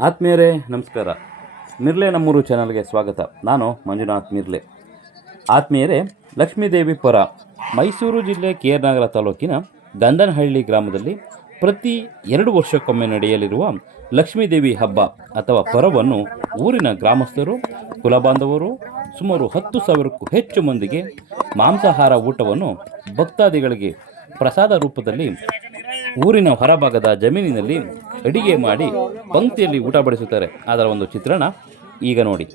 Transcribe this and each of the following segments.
ಆತ್ಮೀಯರೇ ನಮಸ್ಕಾರ. ಮಿರ್ಲೆ ನಮ್ಮೂರು ಚಾನಲ್ಗೆ ಸ್ವಾಗತ. ನಾನು ಮಂಜುನಾಥ್ ಮಿರ್ಲೆ. ಆತ್ಮೀಯರೇ, ಲಕ್ಷ್ಮೀದೇವಿ ಪರ ಮೈಸೂರು ಜಿಲ್ಲೆ ಕೆ.ಆರ್. ನಗರ ತಾಲೂಕಿನ ಗಂಧನಹಳ್ಳಿ ಗ್ರಾಮದಲ್ಲಿ ಪ್ರತಿ 2 ವರ್ಷಕ್ಕೊಮ್ಮೆ ನಡೆಯಲಿರುವ ಲಕ್ಷ್ಮೀದೇವಿ ಹಬ್ಬ ಅಥವಾ ಪರವನ್ನು ಊರಿನ ಗ್ರಾಮಸ್ಥರು, ಕುಲಬಾಂಧವರು ಸುಮಾರು 10,000ಕ್ಕೂ ಹೆಚ್ಚು ಮಂದಿಗೆ ಮಾಂಸಾಹಾರ ಊಟವನ್ನು ಭಕ್ತಾದಿಗಳಿಗೆ ಪ್ರಸಾದ ರೂಪದಲ್ಲಿ ಊರಿನ ಹೊರಭಾಗದ ಜಮೀನಿನಲ್ಲಿ ಅಡಿಗೆ ಮಾಡಿ ಪಂಕ್ತಿಯಲ್ಲಿ ಊಟ ಬಡಿಸುತ್ತಾರೆ. ಅದರ ಒಂದು ಚಿತ್ರಣ ಈಗ ನೋಡಿ.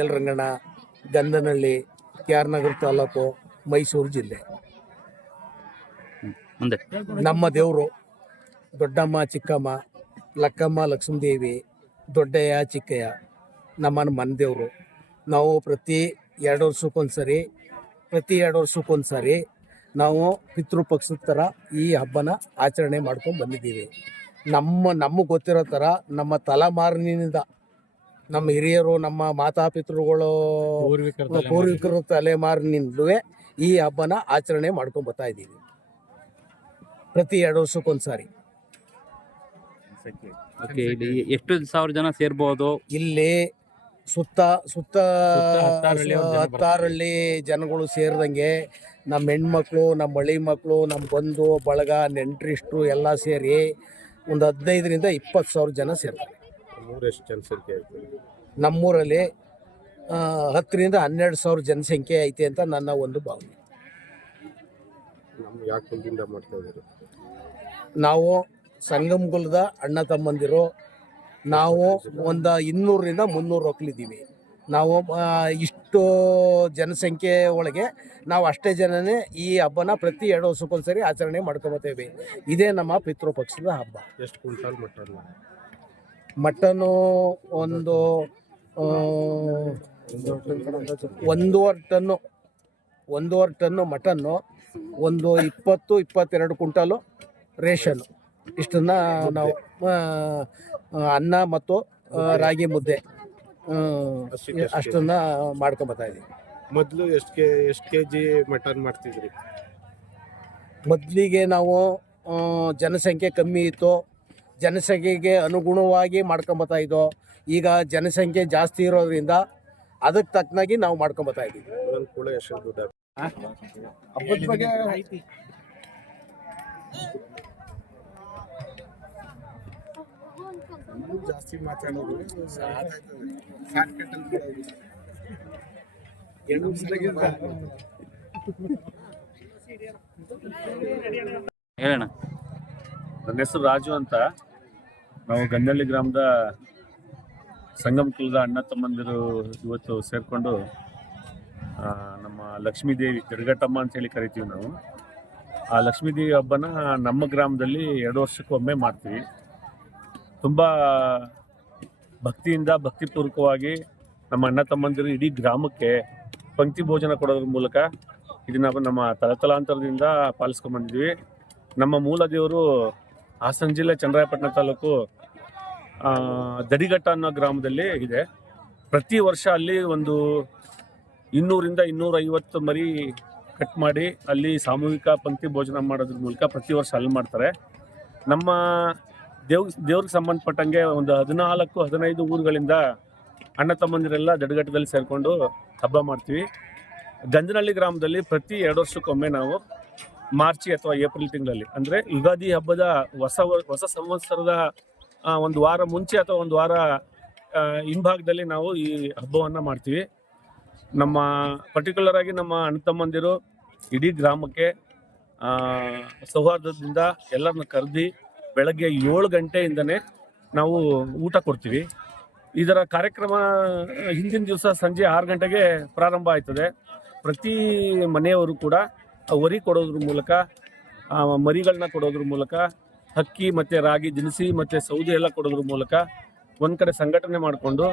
ಎಲ್ ರಂಗಣ್ಣ, ಗಂಧನಹಳ್ಳಿ, ಕೆ.ಆರ್. ನಗರ ತಾಲೂಕು, ಮೈಸೂರು ಜಿಲ್ಲೆ. ನಮ್ಮ ದೇವರು ದೊಡ್ಡಮ್ಮ, ಚಿಕ್ಕಮ್ಮ, ಲಕ್ಕಮ್ಮ, ಲಕ್ಷ್ಮೀದೇವಿ, ದೊಡ್ಡಯ್ಯ, ಚಿಕ್ಕಯ್ಯ ನಮ್ಮ ಮನೆ ದೇವರು. ನಾವು ಪ್ರತಿ 2 ವರ್ಷಕ್ಕೊಂದ್ಸರಿ ನಾವು ಪಿತೃಪಕ್ಷದ ಥರ ಈ ಹಬ್ಬನ ಆಚರಣೆ ಮಾಡ್ಕೊಂಡು ಬಂದಿದ್ದೀವಿ. ನಮಗೆ ಗೊತ್ತಿರೋ ಥರ ನಮ್ಮ ತಲೆಮಾರಿನಿಂದ ನಮ್ಮ ಹಿರಿಯರು, ನಮ್ಮ ಮಾತಾಪಿತೃಗಳು, ಪೂರ್ವಿಕರ ತಲೆಮಾರಿನಿಂದಲೂ ಈ ಹಬ್ಬನ ಆಚರಣೆ ಮಾಡ್ಕೊಂಡು ಬರ್ತಾ ಇದ್ದೀವಿ. ಪ್ರತಿ 2 ವರ್ಷಕ್ಕೊಂದ್ಸರಿ. ಎಷ್ಟು ಸಾವಿರ ಜನ ಸೇರ್ಬೋದು? ಇಲ್ಲಿ ಸುತ್ತ 10 ಜನಗಳು ಸೇರಿದಂಗೆ ನಮ್ಮ ಹೆಣ್ಮಕ್ಳು, ನಮ್ಮ ಹಳ್ಳಿ ಮಕ್ಕಳು, ನಮ್ಮ ಬಂಧು ಬಳಗ, ನೆಂಟರಿಷ್ಟು ಎಲ್ಲ ಸೇರಿ ಒಂದು 15ರಿಂದ 20,000 ಜನ ಸೇರ್ತಾರೆ. ನಮ್ಮೂರಲ್ಲಿ 10ರಿಂದ 12,000 ಜನಸಂಖ್ಯೆ ಐತೆ ಅಂತ ನನ್ನ ಒಂದು ಭಾವನೆ. ನಾವು ಸಂಗಮಗುಲದ ಅಣ್ಣ ತಮ್ಮಂದಿರು. ನಾವು ಒಂದು 200ರಿಂದ 300 ಒಕ್ಕಲಿದ್ದೀವಿ. ನಾವು ಇಷ್ಟು ಜನಸಂಖ್ಯೆ ಒಳಗೆ ನಾವು ಅಷ್ಟೇ ಜನನೇ ಈ ಹಬ್ಬನ ಪ್ರತಿ 2 ವರ್ಷಕ್ಕೊಂದ್ಸರಿ ಆಚರಣೆ ಮಾಡ್ಕೊಬತ್ತೇವೆ. ಇದೇ ನಮ್ಮ ಪಿತೃಪಕ್ಷದ ಹಬ್ಬ. ಎಷ್ಟು ಕ್ವಿಂಟಲ್ ಮಟನ್ನು? ಒಂದು 1.5 ಟನ್ನು ಮಟನ್ನು, ಒಂದು 20-22 ಕ್ವಿಂಟಲು ರೇಷನ್ನು. ಇಷ್ಟನ್ನು ನಾವು ಅನ್ನ ಮತ್ತು ರಾಗಿ ಮುದ್ದೆ ಅಷ್ಟನ್ನು ಮಾಡ್ಕೊಂಬತ್ತಾ ಇದ್ದೀವಿ. ಮೊದಲು ಎಷ್ಟು ಕೆಜಿ ಮಟನ್ ಮಾಡ್ತಿದ್ರಿ? ಮೊದಲಿಗೆ ನಾವು ಜನಸಂಖ್ಯೆ ಕಮ್ಮಿ ಇತ್ತು, ಜನಸಂಖ್ಯೆಗೆ ಅನುಗುಣವಾಗಿ ಮಾಡ್ಕೊಂಬತ್ತಾ ಇದ್ದೋ. ಈಗ ಜನಸಂಖ್ಯೆ ಜಾಸ್ತಿ ಇರೋದ್ರಿಂದ ಅದಕ್ಕೆ ತಕ್ಕನಾಗಿ ನಾವು ಮಾಡ್ಕೊಂಬತ್ತಾ ಇದ್ದೀವಿ. ಕೂಡ ಎಷ್ಟು ದುಡ್ಡು ಹಬ್ಬದ ಬಗ್ಗೆ ಜಾಸ್ತಿ ಮಾತಾಡೋದು ಹೇಳೋಣ. ನನ್ನ ಹೆಸರು ರಾಜು ಅಂತ. ನಾವು ಗಂಧನಹಳ್ಳಿ ಗ್ರಾಮದ ಸಂಗಮ ಕುಲದ ಅಣ್ಣ ತಮ್ಮಂದಿರು ಇವತ್ತು ಸೇರಿಕೊಂಡು ನಮ್ಮ ಲಕ್ಷ್ಮೀದೇವಿ ತಿರುಗಟ್ಟಮ್ಮ ಅಂತೇಳಿ ಕರಿತೀವಿ ನಾವು. ಆ ಲಕ್ಷ್ಮೀದೇವಿ ಹಬ್ಬನ ನಮ್ಮ ಗ್ರಾಮದಲ್ಲಿ 2 ವರ್ಷಕ್ಕೊಮ್ಮೆ ಮಾಡ್ತೀವಿ. ತುಂಬ ಭಕ್ತಿಪೂರ್ವಕವಾಗಿ ನಮ್ಮ ಅಣ್ಣ ತಮ್ಮಂದಿರು ಇಡೀ ಗ್ರಾಮಕ್ಕೆ ಪಂಕ್ತಿ ಭೋಜನ ಕೊಡೋದ್ರ ಮೂಲಕ ಇದನ್ನು ನಮ್ಮ ತಲತಲಾಂತರದಿಂದ ಪಾಲಿಸ್ಕೊಂಡ್ಬಂದಿದ್ವಿ. ನಮ್ಮ ಮೂಲ ದೇವರು ಹಾಸನ ಜಿಲ್ಲೆ ಚನ್ನರಾಯಪಟ್ಟಣ ತಾಲೂಕು ದಡಿಘಟ್ಟ ಅನ್ನೋ ಗ್ರಾಮದಲ್ಲಿ ಇದೆ. ಪ್ರತಿ ವರ್ಷ ಅಲ್ಲಿ ಒಂದು 200ರಿಂದ 250 ಮರಿ ಕಟ್ ಮಾಡಿ ಅಲ್ಲಿ ಸಾಮೂಹಿಕ ಪಂಕ್ತಿ ಭೋಜನ ಮಾಡೋದ್ರ ಮೂಲಕ ಪ್ರತಿ ವರ್ಷ ಅಲ್ಲಿ ಮಾಡ್ತಾರೆ. ನಮ್ಮ ದೇವ್ರಿಗೆ ಸಂಬಂಧಪಟ್ಟಂಗೆ ಒಂದು 14-15 ಊರುಗಳಿಂದ ಅಣ್ಣ ತಮ್ಮಂದಿರೆಲ್ಲ ದಡಿಘಟ್ಟದಲ್ಲಿ ಸೇರಿಕೊಂಡು ಹಬ್ಬ ಮಾಡ್ತೀವಿ. ಗಂಧನಹಳ್ಳಿ ಗ್ರಾಮದಲ್ಲಿ ಪ್ರತಿ 2 ವರ್ಷಕ್ಕೊಮ್ಮೆ ನಾವು ಮಾರ್ಚ್ ಅಥವಾ ಏಪ್ರಿಲ್ ತಿಂಗಳಲ್ಲಿ, ಅಂದರೆ ಯುಗಾದಿ ಹಬ್ಬದ ಹೊಸ ಸಂವತ್ಸರದ 1 ವಾರ ಮುಂಚೆ ಅಥವಾ 1 ವಾರ ಹಿಂಭಾಗದಲ್ಲಿ ನಾವು ಈ ಹಬ್ಬವನ್ನು ಮಾಡ್ತೀವಿ. ನಮ್ಮ ಪರ್ಟಿಕ್ಯುಲರ್ ಆಗಿ ನಮ್ಮ ಅಣ್ಣ ತಮ್ಮಂದಿರು ಇಡೀ ಗ್ರಾಮಕ್ಕೆ ಸೌಹಾರ್ದದಿಂದ ಎಲ್ಲರನ್ನ ಕರೆದಿ ಬೆಳಗ್ಗೆ 7 ಗಂಟೆಯಿಂದನೇ ನಾವು ಊಟ ಕೊಡ್ತೀವಿ. ಇದರ ಕಾರ್ಯಕ್ರಮ ಹಿಂದಿನ ದಿವಸ ಸಂಜೆ 6 ಗಂಟೆಗೆ ಪ್ರಾರಂಭ ಆಯ್ತದೆ. ಪ್ರತಿ ಮನೆಯವರು ಕೂಡ ವರಿ ಕೊಡೋದ್ರ ಮೂಲಕ, ಮರಿಗಳನ್ನ ಕೊಡೋದ್ರ ಮೂಲಕ, ಅಕ್ಕಿ ಮತ್ತು ರಾಗಿ ದಿನಸಿ ಮತ್ತು ಸೌದೆ ಎಲ್ಲ ಕೊಡೋದ್ರ ಮೂಲಕ ಒಂದು ಕಡೆ ಸಂಘಟನೆ ಮಾಡಿಕೊಂಡು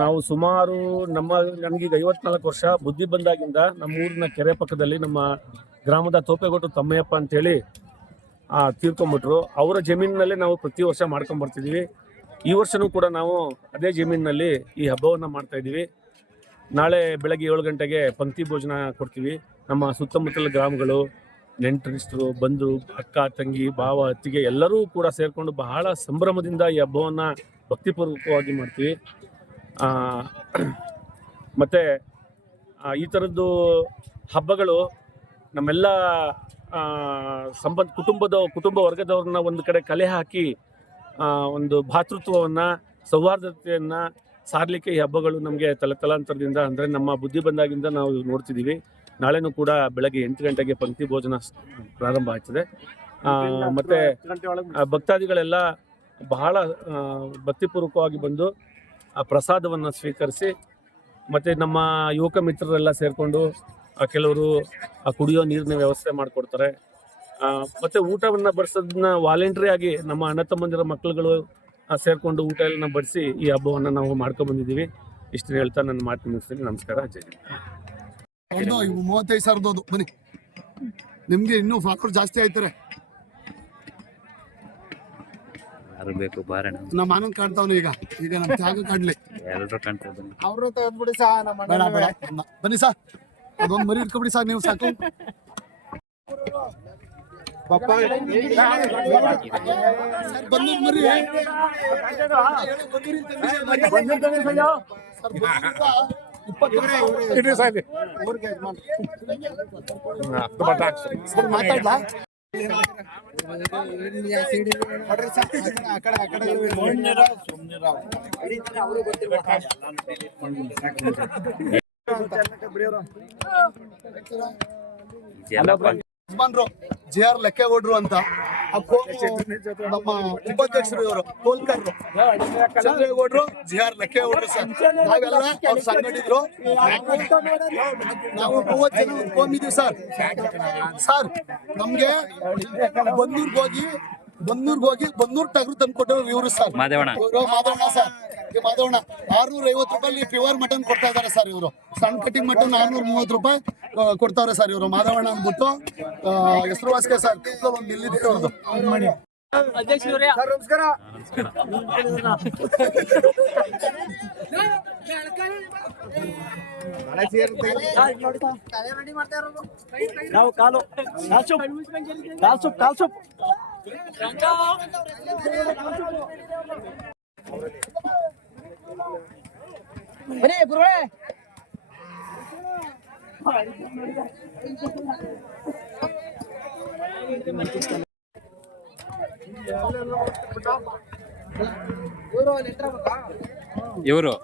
ನಾವು ಸುಮಾರು ನನಗೀಗ 54 ವರ್ಷ ಬುದ್ಧಿ ಬಂದಾಗಿಂದ ನಮ್ಮ ಊರಿನ ಕೆರೆ ಪಕ್ಕದಲ್ಲಿ ನಮ್ಮ ಗ್ರಾಮದ ತೋಪೆಗೊಟ್ಟು ತಮ್ಮಯ್ಯಪ್ಪ ಅಂತೇಳಿ ತೀರ್ಕೊಂಡ್ಬಿಟ್ರು. ಅವರ ಜಮೀನಿನಲ್ಲೇ ನಾವು ಪ್ರತಿ ವರ್ಷ ಮಾಡ್ಕೊಂಬರ್ತಿದ್ದೀವಿ. ಈ ವರ್ಷವೂ ಕೂಡ ನಾವು ಅದೇ ಜಮೀನಿನಲ್ಲಿ ಈ ಹಬ್ಬವನ್ನು ಮಾಡ್ತಾ ಇದ್ದೀವಿ. ನಾಳೆ ಬೆಳಗ್ಗೆ 7 ಗಂಟೆಗೆ ಪಂಕ್ತಿ ಭೋಜನ ಕೊಡ್ತೀವಿ. ನಮ್ಮ ಸುತ್ತಮುತ್ತಲ ಗ್ರಾಮಗಳು, ನೆಂಟರಿಷ್ಟರು, ಬಂಧು, ಅಕ್ಕ, ತಂಗಿ, ಭಾವ, ಅತ್ತಿಗೆ ಎಲ್ಲರೂ ಕೂಡ ಸೇರಿಕೊಂಡು ಬಹಳ ಸಂಭ್ರಮದಿಂದ ಈ ಹಬ್ಬವನ್ನು ಭಕ್ತಿಪೂರ್ವಕವಾಗಿ ಮಾಡ್ತೀವಿ. ಮತ್ತು ಈ ಥರದ್ದು ಹಬ್ಬಗಳು ನಮ್ಮೆಲ್ಲ ಕುಟುಂಬ ವರ್ಗದವ್ರನ್ನ ಒಂದು ಕಡೆ ಕಲೆ ಹಾಕಿ ಒಂದು ಭಾತೃತ್ವವನ್ನು, ಸೌಹಾರ್ದತೆಯನ್ನು ಸಾರಲಿಕ್ಕೆ ಈ ಹಬ್ಬಗಳು ನಮಗೆ ತಲಾಂತರದಿಂದ, ಅಂದರೆ ನಮ್ಮ ಬುದ್ಧಿ ಬಂದಾಗಿಂದ ನಾವು ನೋಡ್ತಿದ್ದೀವಿ. ನಾಳೆನೂ ಕೂಡ ಬೆಳಗ್ಗೆ 8 ಗಂಟೆಗೆ ಪಂಕ್ತಿ ಭೋಜನ ಪ್ರಾರಂಭ ಆಗ್ತದೆ. ಮತ್ತು ಭಕ್ತಾದಿಗಳೆಲ್ಲ ಬಹಳ ಭಕ್ತಿಪೂರ್ವಕವಾಗಿ ಬಂದು ಆ ಪ್ರಸಾದವನ್ನು ಸ್ವೀಕರಿಸಿ, ಮತ್ತು ನಮ್ಮ ಯುವಕ ಮಿತ್ರರೆಲ್ಲ ಸೇರಿಕೊಂಡು ಕೆಲವರು ಕುಡಿಯೋ ನೀರಿನ ವ್ಯವಸ್ಥೆ ಮಾಡಿಕೊಡ್ತಾರೆ. ಮತ್ತು ಊಟವನ್ನು ಬಡಿಸೋದನ್ನ ವಾಲಂಟ್ರಿ ಆಗಿ ನಮ್ಮ ಅಣ್ಣ ತಮ್ಮಂದಿರ ಮಕ್ಕಳುಗಳು ಸೇರಿಕೊಂಡು ಊಟ ಎಲ್ಲ ಬಡಿಸಿ ಈ ಹಬ್ಬವನ್ನು ನಾವು ಮಾಡ್ಕೊಂಡ್ಬಂದಿದ್ದೀವಿ. ಇಷ್ಟು ಹೇಳ್ತಾ ನನ್ನ ಮಾತು ಮುಗಿಸ್ತೀನಿ. ನಮಸ್ಕಾರ. ಜೈ ಹಿಂದ್. 35,000 ಬನ್ನಿ, ನಿಮ್ಗೆ ಇನ್ನೂ ಫಾಲೋವರ್ ಜಾಸ್ತಿ ಆಯ್ತಾರೆ. ಯಾರು ಬೇಕು ಬಾರಣ, ನಮ್ಮ ಆನಂದ್ ಕಾಣ್ತಾವನು ಈಗ ನಮ್ಮ ತ್ಯಾಗ ಕಾಣ್ಲಿ. ಎಲ್ಲರೂ ಕಾಣ್ತಾ ಬನ್ನಿ. ಅವ್ರು ತೆಗೆದ್ಬಿಡಿ ಸಾ, ಬನ್ನಿ ಸಾ, ಅದೊಂದು ಮರಿ ಇಟ್ಕೊಬಿಡಿ ಸಾ, ನೀವು ಸಾಕು. ಬಂದ ಮರಿ ಮಾತಾಡ್ಲಾ? ಯಜಮಾನ್ರು JR ಲೆಕ್ಕೇಗೌಡ್ರು ಅಂತ ನಮ್ಮ ಉಪಾಧ್ಯಕ್ಷರು, ಇವರು ಕೋಲ್ಕರ್ರು ಚಂದ್ರೇಗೌಡ್ರು, JR ಲೆಕ್ಕೇಗೌಡ್ರು ಸರ್. ನಾವೆಲ್ಲ ಅವ್ರು ಸಂಘಟಿದ್ರು. ನಾವು 30 ಜನ ಒಪ್ಕೊಂಡಿದ್ದೀವಿ ಸರ್. ನಮ್ಗೆ ಬನ್ನೂರ್ ಟಗರು ತಂದು ಕೊಟ್ಟರು ಇವರು ಸರ್. ಮಾಧವಣ್ಣ ಸರ್, ಮಾಧವಣ್ಣ 650 ರೂಪಾಯಿ ಪ್ಯೂರ್ ಮಟನ್ ಕೊಡ್ತಾ ಇದಾರೆ ಸರ್. ಇವರು ಸಣ್ಣ ಕಟಿಂಗ್ ಮಟನ್ 630 ರೂಪಾಯಿ ಕೊಡ್ತಾವ್ರೆ ಸರ್. ಇವರು ಮಾಧವಣ್ಣ ಅಂದ್ಬಿಟ್ಟು ಹೆಸರುವಾಸಿಗೆ ಸರ್. ಒಂದು ನಿಲ್ಲಿದೆ ಅವ್ರದ್ದು. ನಮಸ್ಕಾರ. ಇವರು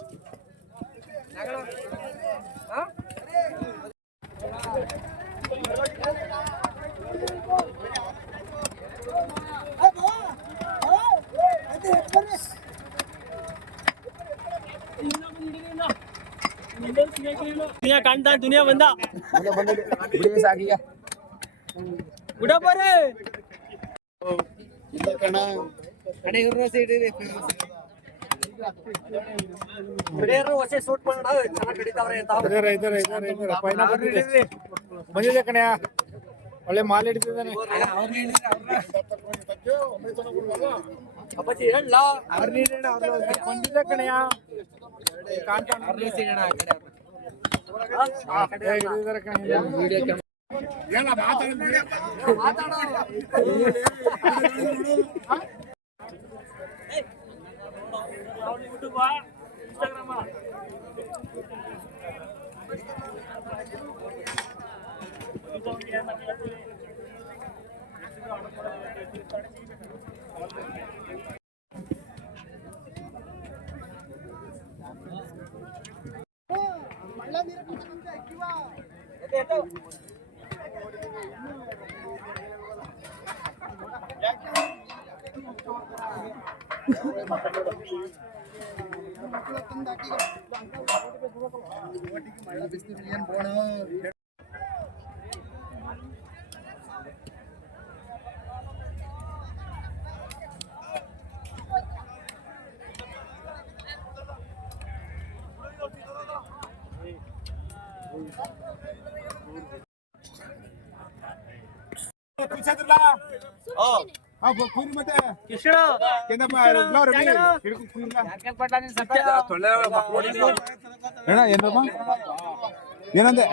दुनिया कांटा दुनिया बंदा उड़ा परे ಕಣ ಅಣ್ಣ ಇವ್ರನ್ನ ಸೇರಿರಿ ಬಿಡೇರು ಹೊಸ ಸೂಟ್ ಮಾಡೋಣ ಚೆನ್ನಾಗಿ ಕಡಿತಾವ್ರೆ ಅಂತ ಬಂದಿದೆ ಕಣಯ್ಯ, ಒಳ್ಳೆ ಮಾಲ್ ಹಿಡಿತಿದ್ದಾನೆ. ಅಪ್ಪಾಜಿ ಹೇಳ ಬಂದಿದೆ ಕಣಯ್ಯ, ಏನಂದೆ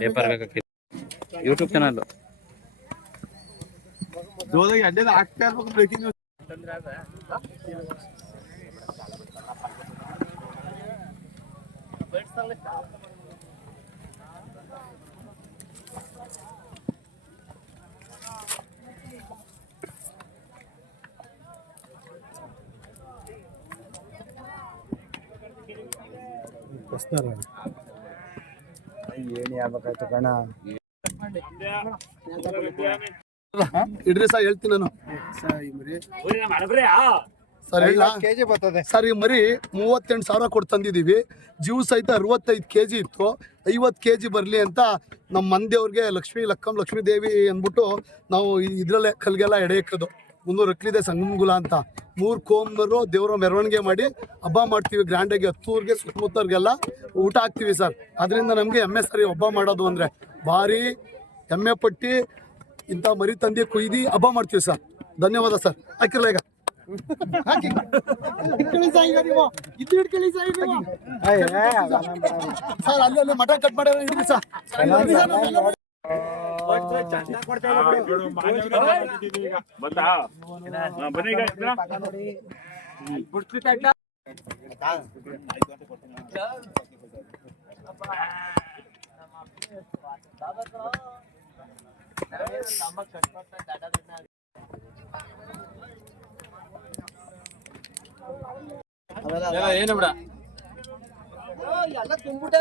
ಪೇಪರ್ ಬೇಕಾಗ್ತದೆ ಯೂಟ್ಯೂಬ್ ಚಾನಲ್ ಜೋದಾಗಿ ಅಡ್ಡದ ಆಗ್ತಾ ಇರ್ಬೇಕು ಬ್ರೇಕಿಂಗ್ ನ್ಯೂಸ್. ಏನ್ ಆಗ್ಬೇಕಾಯ್ತು ಕಣ ಇಡ್ರಿ ಸರ್ ಹೇಳ್ತೀನಿ ನಾನು ಸರ್ ಹೇಳ ಕೆಜಿ ಬರ್ತದೆ ಸರ್ ಈ ಮರಿ 38,000 ಕೊಟ್ಟು ತಂದಿದ್ದೀವಿ. ಜೀವ ಸಹಿತ 65 kg ಇತ್ತು. 50 kg ಬರಲಿ ಅಂತ ನಮ್ಮ ಮಂದಿಯವ್ರಿಗೆ ಲಕ್ಷ್ಮೀ ದೇವಿ ಅಂದ್ಬಿಟ್ಟು ನಾವು ಇದರಲ್ಲೇ ಕಲ್ಗೆಲ್ಲ ಎಡೆ ಇಕ್ಕೋದು. 300 ಅಕ್ಲಿದೆ ಸಂಗಮಗುಲ ಅಂತ 3 ಕೋಮ್ನರು ದೇವರ ಮೆರವಣಿಗೆ ಮಾಡಿ ಹಬ್ಬ ಮಾಡ್ತೀವಿ ಗ್ರ್ಯಾಂಡಾಗಿ. 10 ಊರಿಗೆ ಸುತ್ತಮುತ್ತವ್ರಿಗೆಲ್ಲ ಊಟ ಹಾಕ್ತೀವಿ ಸರ್. ಅದರಿಂದ ನಮಗೆ ಹೆಮ್ಮೆ ಸರ್ ಈ ಹಬ್ಬ ಮಾಡೋದು ಅಂದರೆ. ಭಾರಿ ಹೆಮ್ಮೆ ಪಟ್ಟು ಇಂಥ ಮರಿ ತಂದೆ ಕೊಯ್ದು ಹಬ್ಬ ಮಾಡ್ತೀವಿ ಸರ್. ಧನ್ಯವಾದ ಸರ್. ಹಾಕಿರಲ್ಲ ಈಗ ಸರ್ ಅಲ್ಲಿ ಮಟನ್ ಕಟ್ ಮಾಡಿ ಇಡ್ರಿ ಸರ್. ಏನು ಬಿಡ ಎಲ್ಲ ತುಂಬಿಟ್ಟೆ